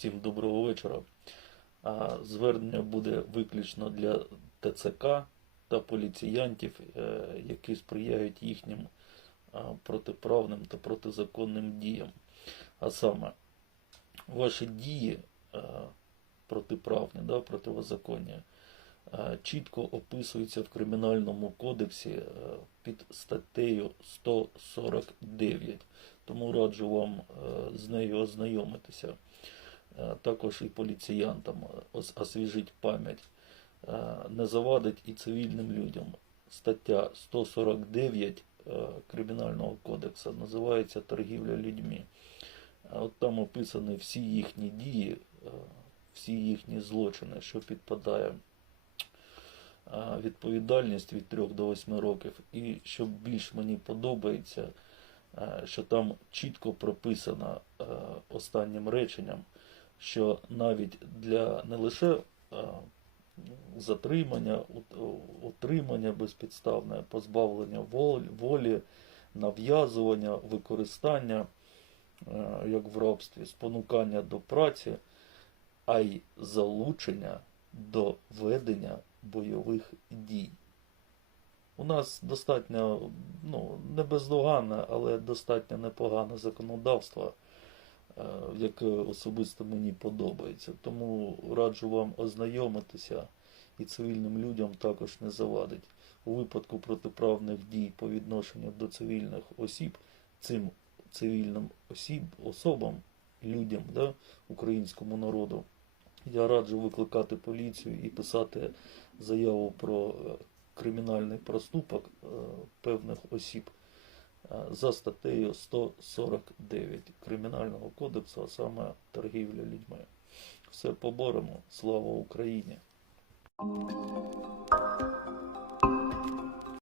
Всім доброго вечора. Звернення буде виключно для ТЦК та поліціянтів, е, які сприяють їхнім протиправним та протизаконним діям. А саме, ваші дії протиправні, да, противозаконні, чітко описуються в Кримінальному кодексі е, під статтею 149. Тому раджу вам е, з нею ознайомитися. Е, Також і поліціянтам е, освіжить пам'ять. Е, Не завадить і цивільним людям. Стаття 149 е, Кримінального кодексу називається торгівля людьми. От там описані всі їхні дії, всі їхні злочини, що підпадає відповідальність від 3 до 8 років. І що більш мені подобається, що там чітко прописано останнім реченням, що навіть для не лише е, затримання, ут- утримання безпідставне, позбавлення волі, нав'язування, використання, е, як в рабстві, спонукання до праці, а й залучення до ведення бойових дій. У нас достатньо, ну, не бездоганне, але достатньо непогане законодавство, е, яке особисто мені подобається. Тому раджу вам ознайомитися і цивільним людям також не завадить. У випадку протиправних дій по відношенню до цивільних осіб, цим цивільним осіб, особам, людям, да, українському народу, я раджу викликати поліцію і писати заяву про е, кримінальний проступок е, певних осіб е, Е, за статтею 149 Кримінального кодексу, а саме торгівля людьми. Все поборемо. Слава Україні!